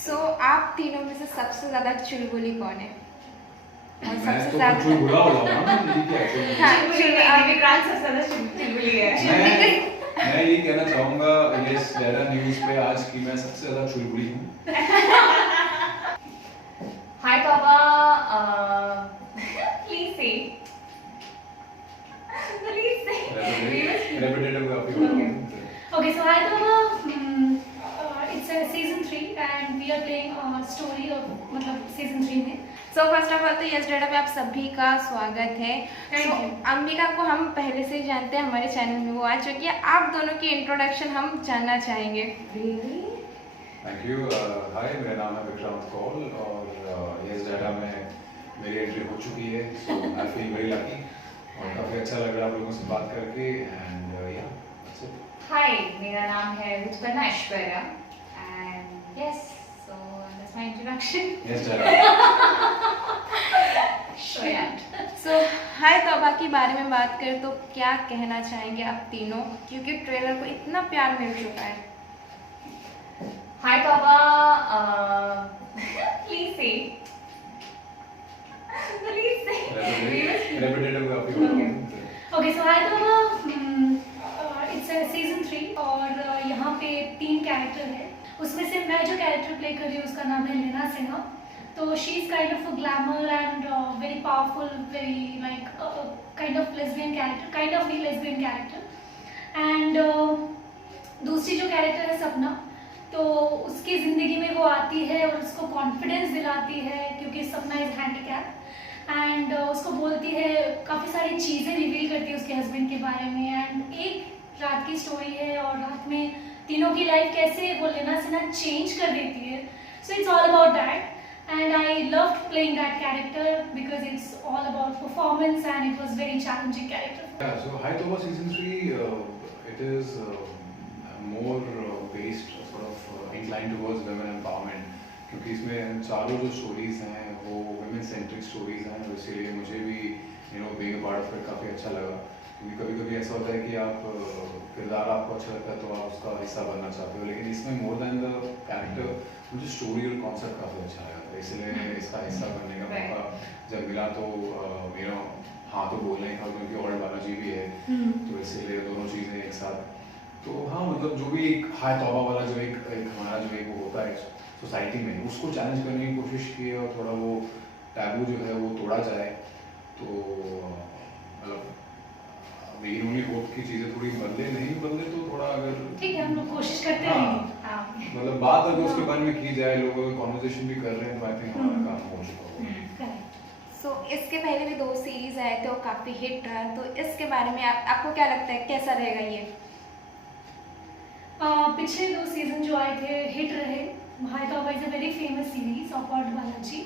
सो आप तीनों में से सबसे ज्यादा चुलबुली कौन है? और मैं सबसे तो ज्यादा चुलबुला हो जाऊंगा ना, ये क्या है हाँ, विक्रांत सबसे ज्यादा चुलबुली है। मैं ये कहना चाहूंगा यस डेरा न्यूज पे आज की मैं सबसे ज्यादा चुलबुली हूँ। हाय पापा, प्लीज से Repetitive काफी हो रहा है। Okay, so hi Tama. It's season 3 and we are playing a story of मतलब season 3 में. सो फर्स्ट ऑफ ऑल तो यस डेटा पे आप सभी का स्वागत है। Thank so you. अंबिका को हम पहले से ही जानते हैं, हमारे चैनल में वो आ चुकी है। आप दोनों की इंट्रोडक्शन हम जानना चाहेंगे। Thank you. हाय, मेरा नाम है विक्रांत कौल और यस डेरा में मेरी एंट्री हो चुकी है। सो आई फील वेरी लकी और काफी अच्छा लग रहा है आप लोगों से बात करके एंड या दैट्स इट। हाय, मेरा नाम है Utpanna Aishwarya and yes, so that's my introduction. Yes डेरा। सो हाय तौबा के बारे में बात करें तो क्या कहना चाहेंगे आप तीनों, क्योंकि ट्रेलर को इतना प्यार मिल चुका है। हाय पापा, प्लीज से Repetitive काफी हो रहा है। Okay, so hi Tama. It's season 3 और यहाँ पे 3 कैरेक्टर है। उसमें से मैं जो कैरेक्टर प्ले कर रही हूँ उसका नाम है लीना सिन्हा। तो she is kind of a glamour and very powerful, very like kind of lesbian character, kind of lesbian character. And दूसरी जो कैरेक्टर है सपना, तो उसकी ज़िंदगी में वो आती है और उसको कॉन्फिडेंस दिलाती है क्योंकि सपना इज़ हैंडीकैप एंड उसको बोलती है, काफ़ी सारी चीज़ें रिवील करती है उसके हस्बैंड के बारे में। एंड एक रात की स्टोरी है और रात में तीनों की लाइफ कैसे वो लीना सिन्हा चेंज कर देती है। So it's all about that and I loved playing that character because it's all about performance and it was very challenging character. Yeah, so Hi Toba season 3, it is more based sort of inclined towards women empowerment, क्योंकि इसमें चारों जो stories हैं वो women centric stories हैं, तो इसीलिए मुझे भी being a part of it काफ़ी अच्छा लगा। क्योंकि कभी कभी ऐसा होता है कि आप किरदार आपको अच्छा लगता है तो आप उसका हिस्सा बनना चाहते हो, लेकिन इसमें मोर देन द कैरेक्टर मुझे स्टोरी और कॉन्सेप्ट काफ़ी अच्छा लगा था, इसलिए इसका हिस्सा बनने का मौका जब मिला तो हाँ तो बोलने का, क्योंकि और बालाजी भी है तो इसीलिए दोनों चीज़ें एक साथ। तो हाँ मतलब जो भी एक हाय तौबा वाला जो एक हमारा जो एक वो होता है सोसाइटी में, उसको चैलेंज करने की कोशिश की है और थोड़ा वो टैबू जो है वो तोड़ा जाए। तो मतलब मेरी ओनली होप की चीज़ें थोड़ी बदले, नहीं बदले तो थोड़ा अगर ठीक है, हम लोग कोशिश करते हाँ, रहेंगे। मतलब बात अगर उसके बारे में की जाए, लोगों को कॉन्वर्सेशन भी कर रहे हैं तो आई थिंक हमारा काम हो चुका होगा। सो इसके पहले भी 2 सीरीज आए थे और काफ़ी हिट रहा, तो इसके बारे में आपको क्या लगता है, कैसा रहेगा ये? पिछले 2 सीजन जो आए थे हिट रहे। Haye Tauba is a very famous series of ALT Balaji,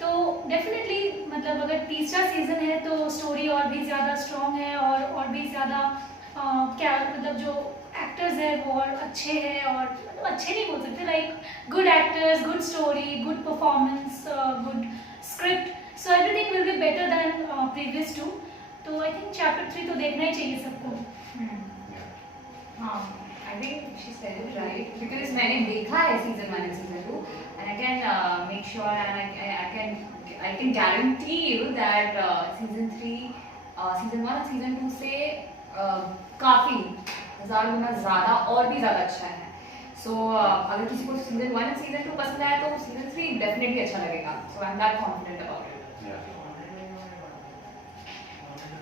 तो डेफिनेटली मतलब अगर तीसरा सीजन है तो स्टोरी और भी ज़्यादा स्ट्रॉन्ग है और भी ज़्यादा क्या मतलब जो एक्टर्स हैं वो और अच्छे हैं, और मतलब अच्छे नहीं बोल सकते, like good actors, good story, good performance, good script, so everything will be better than previous 2। तो आई थिंक चैप्टर 3 तो देखना ही चाहिए सबको। हाँ, I think she said it right because मैंने देखा है season 1 and season 2 and I can make sure and I can guarantee you that season 3, season 1 और season 2 से काफ़ी 1000 गुना ज़्यादा और भी ज़्यादा अच्छा है। So अगर किसी को season 1 and season 2 पसंद आया तो season 3 definitely अच्छा लगेगा। So I'm that confident about it.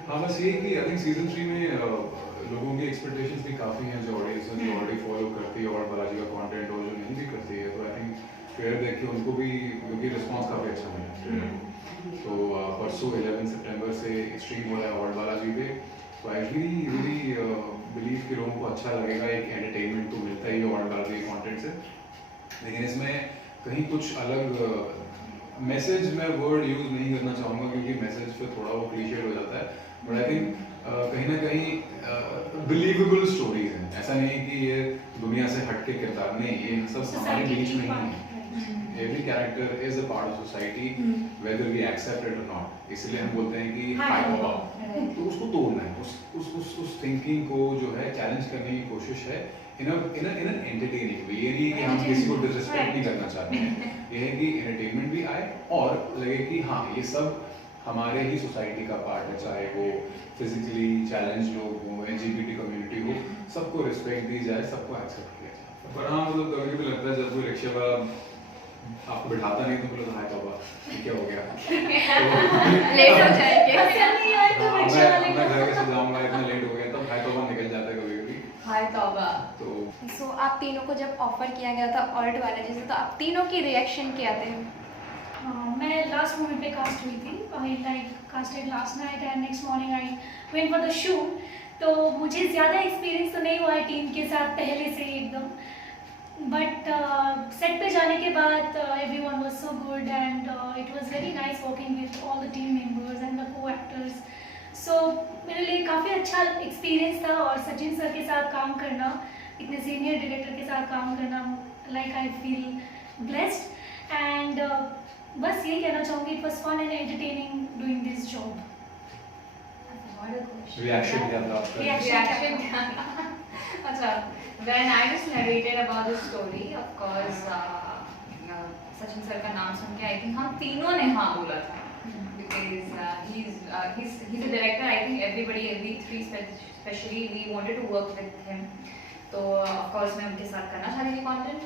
हाँ बस ये कि आई थिंक सीजन 3 में लोगों की एक्सपेक्टेशंस भी काफ़ी हैं, जो ऑडियंस जो ऑलरेडी फॉलो करती है और बालाजी का कंटेंट और जो नहीं भी करती है, तो आई थिंक ट्रेलर देख के उनको भी क्योंकि रिस्पांस काफ़ी अच्छा मिला। तो परसों 11 सितंबर से स्ट्रीम हो रहा है और बालाजी पे, तो आई रियली बिलीव कि लोगों को अच्छा लगेगा। एक एंटरटेनमेंट तो मिलता ही है और बालाजी कंटेंट से, लेकिन इसमें कहीं कुछ अलग मैसेज मैं वर्ड यूज़ नहीं करना चाहूँगा क्योंकि मैसेज पे थोड़ा वो क्लीशेड हो जाता है, बट आई थिंक कहीं ना कहीं बिलीवेबल स्टोरीज हैं। ऐसा नहीं है कि ये दुनिया से हटके किरदार नहीं, ये सब हमारे बीच में ही है। Every character is a part of society whether we accept it or not, इसलिए हम बोलते हैं कि हाय तौबा, तो उसको तोड़ना है, उस थिंकिंग को जो है चैलेंज करने की कोशिश है in an entertaining way। ये नहीं कि हम किसी को डिसरिस्पेक्ट नहीं करना चाहते हैं, ये है कि एंटरटेनमेंट भी आए और लगे कि हाँ ये सब हमारे ही सोसाइटी का पार्ट है, चाहे वो फिजिकली चैलेंज लोग हो, LGBT कम्युनिटी हो, सबको रिस्पेक्ट दी जाए, सबको एक्सेप्ट किया जाए। पर हाँ मतलब कभी कभी लगता है जब कोई रिक्शा वाला आपको बिठाता नहीं तो बोला हाय तौबा क्या हो गया, लेट हो जाएंगे। नहीं आए तो रिक्शा वाले मैं घर कैसे जाऊंगा, इतना लेट हो गया, तब हाय तौबा निकल जाता है कभी कभी। हाय तौबा। तो सो आप तीनों को जब ऑफर किया गया था ऑल्ट वाले जैसे, तो आप तीनों की रिएक्शन क्या थे? मैं लास्ट मोमेंट पे कास्ट हुई थी, I like casted last night and next morning I went for the shoot. तो मुझे ज़्यादा एक्सपीरियंस तो नहीं हुआ है टीम के साथ पहले से एकदम, बट सेट पे जाने के बाद everyone was so good and it was very nice working with all the team members and the co-actors. So मेरे लिए काफ़ी अच्छा एक्सपीरियंस था और सचिन सर के साथ काम करना, इतने सीनियर डायरेक्टर के साथ काम करना, like I feel blessed and बस यही कहना चाहूँगी, it was fun and entertaining doing this job. Reaction क्या था आपका? Reaction. अच्छा, when I just narrated about the story, of course, Sachin sir का नाम सुन के I think हम तीनों ने हाँ बोला था, because he's a director. I think every three especially we wanted to work with him. तो of course मैं उनके साथ करना चाहती थी content,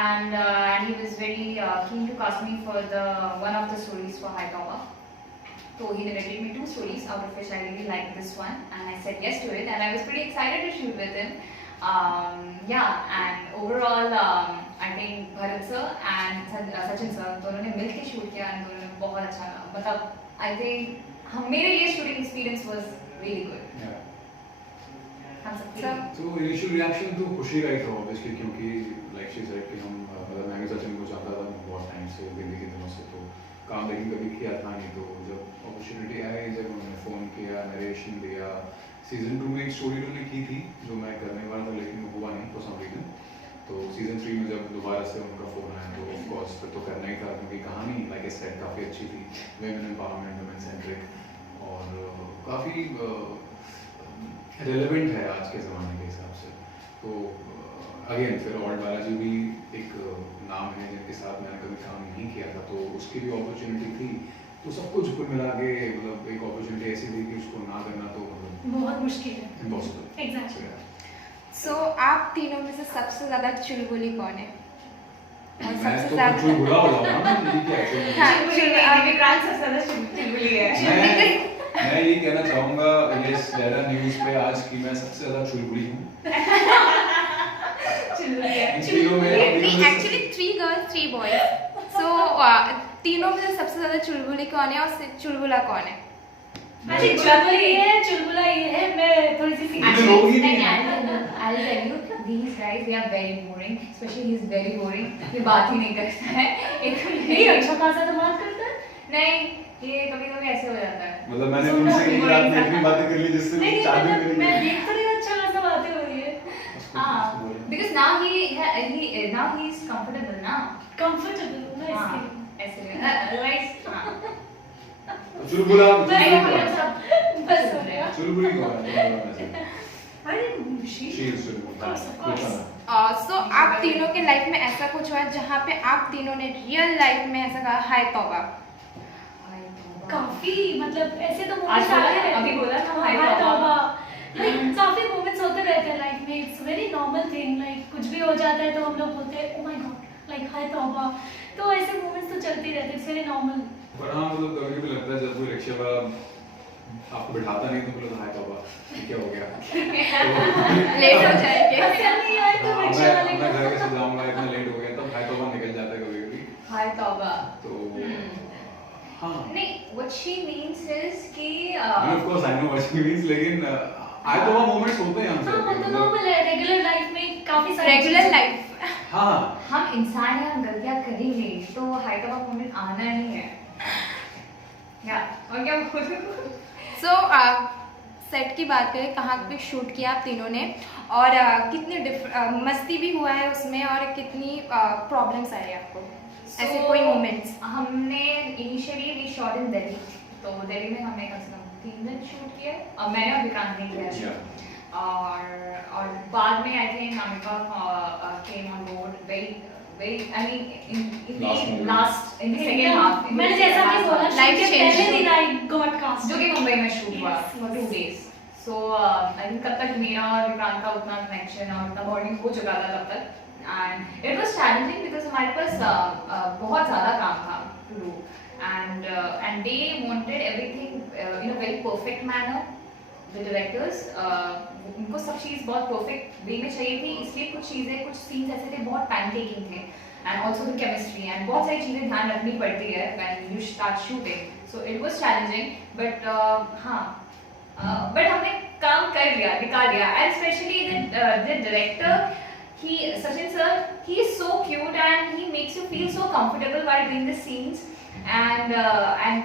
and he was very keen to cast me for the one of the stories for Hai Tauba. So he narrated me 2 stories, out of which I really liked this one, and I said yes to it, and I was pretty excited to shoot with him. Yeah, and overall, I think Bharat sir and Sachin sir दोनों ने मिलके shoot किया, and दोनों ने बहुत अच्छा लगा। मतलब I think मेरे लिए shooting experience was really good। हम सब तो इनिशियल रिएक्शन तो खुशी का ही था ऑब्वियसली, क्योंकि लाइक शी सेड कि हम मतलब मैं भी सचिन को जानता था बहुत टाइम से, दिल्ली के दिनों से, तो काम लेकिन कभी किया था नहीं। तो जब अपॉर्चुनिटी आई, जब उन्होंने फ़ोन किया, नरेशन दिया, सीज़न 2 में एक स्टोरी उन्होंने की थी जो मैं करने वाला था लेकिन वो हुआ नहीं फॉर सम रीजन। तो सीज़न 3 में जब दोबारा से उनका फ़ोन आया तो ऑफ कोर्स फिर तो करना ही था, क्योंकि कहानी लाइक आई सेड काफ़ी अच्छी थी, वुमेन एम्पावरमेंट, वुमेन सेंट्रिक और काफ़ी रेलेवेंट है आज के ज़माने के हिसाब से। तो अगेन फिर ऑल्ट बालाजी भी एक नाम है जिनके साथ मैंने कभी काम नहीं किया था, तो उसकी भी अपॉर्चुनिटी थी। तो सब कुछ कुल मिला के मतलब एक अपॉर्चुनिटी ऐसी थी कि उसको ना करना तो मतलब बहुत मुश्किल है। इम्पॉसिबल। Exactly. सो आप तीनों में से सबसे ज़्यादा चुलबुली कौन है? और मैं सबसे तो ज़्यादा कुछ बुरा हो जाऊंगा ना, ये क्या है? हाँ, विक्रांत सबसे ज़्यादा चुलबुली है। मैं ये कहना चाहूँगा यस डेरा न्यूज़ पे आज की मैं सबसे ज़्यादा चुलबुली हूँ। चुलबुली है। इन तीनों में एक्चुअली 3 गर्ल्स 3 बॉयज। सो तीनों में से सबसे ज़्यादा चुलबुली कौन है और चुलबुला कौन है? अच्छा, चुलबुला ये है, मैं थोड़ी सी मुझे लोग ही नहीं है। I'll tell you, these guys they are very boring. Especially he's very boring. ये बात ही नहीं करता है। नहीं, अच्छा खासा तो बात करता है। नहीं, ये कभी-कभी ऐसे हो जाता है। मतलब मैंने उनसे एक रात में इतनी बातें कर ली जिससे नहीं, शादी में मतलब मैं देख तो रही हूँ अच्छा खासा बातें हो रही है। Because now now he's comfortable now. Comfortable ना हाँ, इसलिए। ऐसे otherwise हाँ। चुलबुला बस हो गया। चुलबुली कौन है? अरे She is Chulbuli. Of course. सो आप तीनों के लाइफ में ऐसा कुछ हुआ है जहाँ पे आप तीनों ने रियल लाइफ में ऐसा कहा हाय तौबा? काफी मतलब ऐसे तो आज मोमेंट्स बोला आते रहते हैं। अभी बोला था हाय हाय तौबा। तौबा। लाइक काफी मोमेंट्स होते रहते हैं लाइफ में, it's very normal thing. Like कुछ भी हो जाता है तो हम लोग बोलते हैं ओ माय गॉड लाइक हाय तौबा। तो ऐसे मोमेंट्स तो चलते रहते हैं, इट्स वेरी नॉर्मल। पर हाँ मतलब कभी कभी लगता है जब कोई रिक्शा वाला आपको बिठाता नहीं तो बोला हाय तौबा क्या हो गया, लेट हो जाएंगे। नहीं आए तो रिक्शा वाले मैं घर कैसे जाऊंगा, इतना लेट हो गया, तब हाय तौबा निकल जाता है कभी कभी। हाय तौबा। तो हाँ नहीं, what she means is कि of course I know what she means, लेकिन हाय तौबा मोमेंट्स होते हैं हम हाँ, वो सब तो नॉर्मल है। रेगुलर लाइफ में काफी सारी रेगुलर चीजें- लाइफ। हाँ हम इंसान हैं, हम गलतियाँ करेंगे, तो हाय तौबा मोमेंट आना ही है। या और क्या बोलूं? सो सेट की बात करें, कहाँ पे शूट किया आप तीनों ने और कितनी मस्ती भी हुआ है उसमें और कितनी प्रॉब्लम्स आई आपको? ऐसे कोई मोमेंट्स? हमने initially we shot in Delhi, तो दिल्ली में हमने कम से कम 3 दिन शूट किया और मैंने और विक्रांत ने किया। और बाद में I think Amika came on board very I mean in the second half मैंने जैसा कि बोला Life shoot के changed. पहले दिन I got cast जो कि मुंबई में शूट हुआ Yes, for 2 yes. days. So I think तब तक मेरा और विक्रांत का उतना कनेक्शन और उतना बॉन्डिंग हो चुका था तब तक. And it was challenging because हमारे पास बहुत ज़्यादा काम था to do. And they wanted everything in a very perfect manner. The directors उनको सब चीज़ बहुत परफेक्ट वे में चाहिए थी, इसलिए कुछ चीज़ें कुछ सीन्स ऐसे थे बहुत टाइम टेकिंग थे. And also the chemistry and बहुत सारी चीज़ें ध्यान रखनी पड़ती है when you start shooting. So it was challenging, but हाँ, but हमने काम कर लिया, निकाल लिया. And especially the director, Sachin sir, he is so cute and he makes you feel so comfortable while doing the scenes. And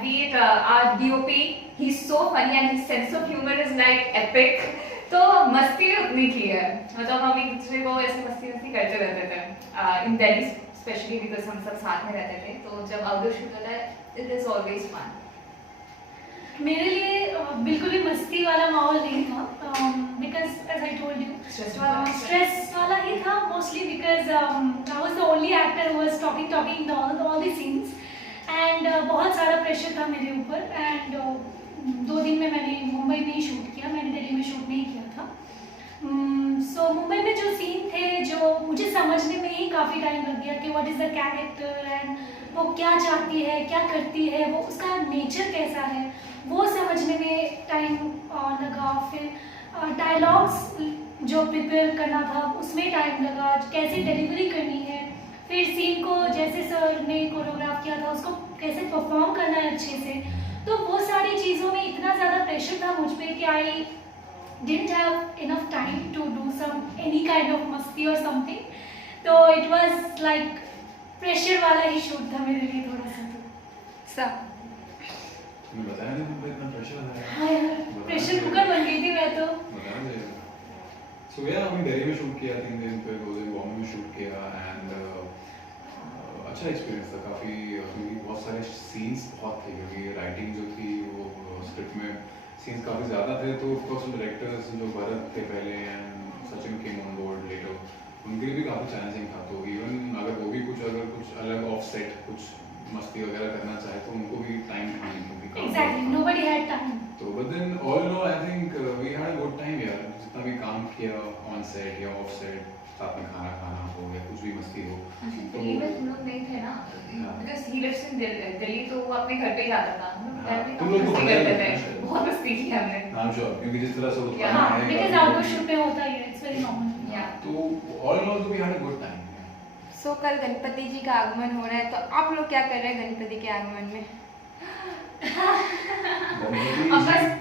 be it our DOP, he's so funny and his sense of humor is like epic. तो मस्ती भी उतनी की है, मतलब हम एक दूसरे को ऐसे मस्ती करते रहते थे इन दिल्ली स्पेशली बिकॉज हम सब साथ में रहते थे. तो जब आउटडोर शूट होता है इट इज ऑलवेज फन. मेरे लिए बिल्कुल भी मस्ती वाला माहौल नहीं था because as I told you stress वाला ही था mostly because I was the only actor who was talking all the scenes and बहुत सारा प्रेशर था मेरे ऊपर. एंड 2 दिन में मैंने मुंबई में ही शूट किया, मैंने दिल्ली में शूट नहीं किया था. सो मुंबई में जो सीन थे जो मुझे समझने में ही काफ़ी टाइम लग गया कि what is the character and वो क्या चाहती है, क्या करती है, वो उसका नेचर कैसा है, वो समझने में टाइम लगा. फिर डायलॉग्स जो प्रिपेयर करना था उसमें टाइम लगा, कैसे डिलीवरी करनी है, फिर सीन को जैसे सर ने कोरियोग्राफ किया था उसको कैसे परफॉर्म करना है अच्छे से. तो वो सारी चीज़ों में इतना ज़्यादा प्रेशर था मुझ पे कि I didn't have enough time to do some any kind of मस्ती और समथिंग. तो इट वाज लाइक प्रेशर वाला ही शूट था मेरे लिए थोड़ा सा. तो सब तुम्हें बताया नहीं तुम पे इतना प्रेशर है. हाँ यार, प्रेशर कुकर बन गई थी मैं तो. बताया नहीं. सो यार हमने दिल्ली में शूट किया 3 दिन, फिर 2 दिन बॉम्बे में शूट किया. एंड अच्छा एक्सपीरियंस था काफ़ी, क्योंकि बहुत सारे सीन्स बहुत थे, क्योंकि राइटिंग जो थी वो स्क्रिप्ट में सीन्स काफ़ी ज़्यादा थे. तो ऑफकोर्स डायरेक्टर्स जो भरत थे पहले and Sachin came on board later, उनके लिए भी काफ़ी चैलेंजिंग था. तो इवन अगर वो भी कुछ अलग ऑफ सेट कुछ मस्ती वगैरह करना चाहे तो उनको भी टाइम नहीं, क्योंकि एग्जैक्टली नोबडी हैड टाइम. तो but then all in all I think we had a good time यार. जितना भी काम किया ऑन सेट या ऑफ सेट, साथ में खाना हो या कुछ भी मस्ती हो. दिल्ली में हम लोग नहीं थे ना, because he lives in Delhi, तो वो अपने घर पे ही जाता था. हम लोग घर पे तुम लोग तो मस्ती बड़े करते थे, हैं. बहुत मस्ती की हमने. I'm sure, क्योंकि जिस तरह से वो Yeah, खाना है बिकॉज आउटडोर शूट में होता ही है, इट्स वेरी नॉर्मल. Yeah. तो ऑल इन ऑल तो we had a good time. So कल गणपति जी का आगमन हो रहा है, तो आप लोग क्या कर रहे हैं गणपति के आगमन में? गणपति जी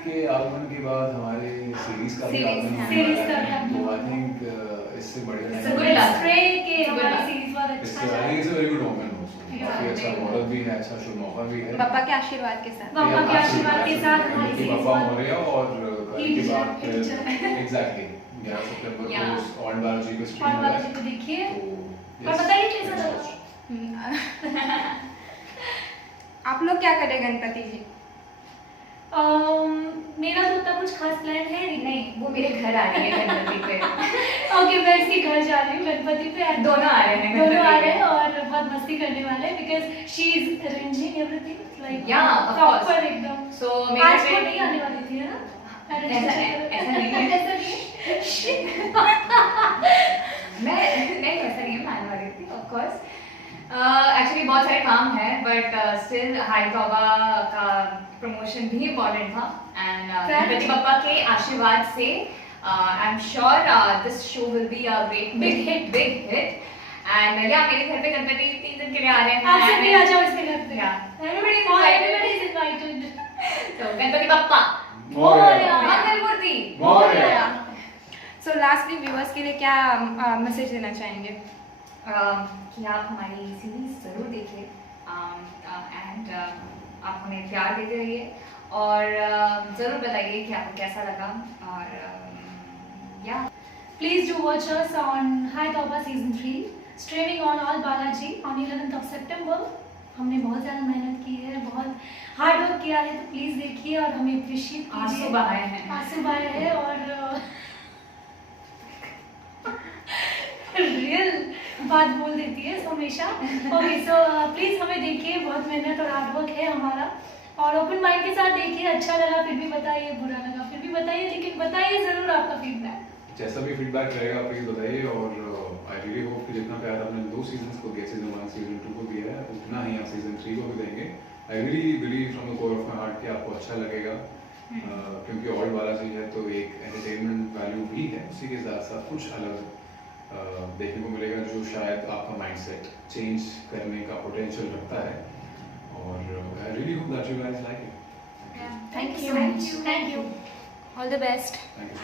के आगमन के बाद हमारे सीरीज का भी Series, आगमन हाँ. होने Series वाला का भी है. आगमन. तो आई थिंक इससे बढ़िया It's a नहीं good है. luck. स्प्रे के Good हमारी luck. सीरीज बहुत इससे अच्छा आई जा think it's a very good moment also. Yeah, काफी अच्छा very मुहूर्त भी है, अच्छा शुभ मौका भी है. पापा के आशीर्वाद के साथ. पापा के आशीर्वाद के साथ हमारी कि सीरीज पापा बहुत- हो रहे हैं और कल के बाद फिर एग्जैक्टली 11 सितंबर Yeah. को ऑन बालाजी को और स्ट्रीम हो रहा बालाजी है. को देखिए तो और बताइए कैसा लगा. आप लोग क्या कर रहे हैं गणपति जी? मेरा तो उतना कुछ खास प्लान है नहीं. नहीं, वो मेरे घर आ रही है गणपति पे. ओके, मैं इसके घर जा रही हूँ गणपति पे. and दोनों आ रहे हैं दोनों आ गणपति रहे पे. हैं और बहुत मस्ती करने वाले हैं because she is arranging everything like Yeah, of proper course. एकदम. So आज मेरे को पे नहीं आने वाली थी है ना. ऐसा नहीं है. ऐसा नहीं है. मैं नहीं, ऐसा नहीं है, मैं आने वाली थी ऑफ कोर्स. एक्चुअली बहुत सारे काम है, बट स्टिल हाई तौबा का प्रमोशन भी इम्पोर्टेंट था. एंड गणपति बप्पा के आशीर्वाद से I am sure this show will be a great Big hit. Big hit. And या मेरे घर पे गणपति 3 दिन के लिए आ रहे हैं. आप सब भी आ जाओ इसके घर पे. Yeah. Everybody is invited. तो गणपति बप्पा मोरया. मंगल मूर्ति. मोरया. सो लास्टली व्यूअर्स के लिए क्या मैसेज देना चाहेंगे? कि आप हमारी सीरीज ज़रूर देखिए एंड आप हमें प्यार देते रहिए और ज़रूर बताइए कि आपको कैसा लगा. और या Please do watch us on High Tauba Season 3, streaming on All Balaji on 11th of September. हमने बहुत ज़्यादा मेहनत की है, बहुत हार्ड वर्क किया है, तो प्लीज़ देखिए और हमें अप्रिशिएट कीजिए. आंसू बहाए हैं. आंसू बहाए हैं और रियल बात बोल देती है हमेशा। ओके सो प्लीज़ हमें देखिए, बहुत मेहनत और हार्डवर्क है हमारा, और ओपन माइंड के साथ देखिए। अच्छा लगा फिर भी बताइए, बुरा लगा फिर भी बताइए, लेकिन बताइए ज़रूर आपका फीडबैक। जैसा भी फीडबैक रहेगा प्लीज बताइए, और आई रियली होप कि जितना प्यार आपने 2 सीजन्स को दिया, सीजन 1 सीजन 2 को दिया है, उतना ही आप सीजन 3 को भी देंगे। I really believe from the core of my heart कि आपको अच्छा लगेगा, क्योंकि ऑल बालाजी है तो एक एंटरटेनमेंट वैल्यू भी है, उसी के साथ साथ कुछ अलग देखने को मिलेगा जो शायद आपका माइंडसेट चेंज करने का पोटेंशियल रखता है, और I really hope that you guys like it. Thank you you, thank you, all the best. Thank you.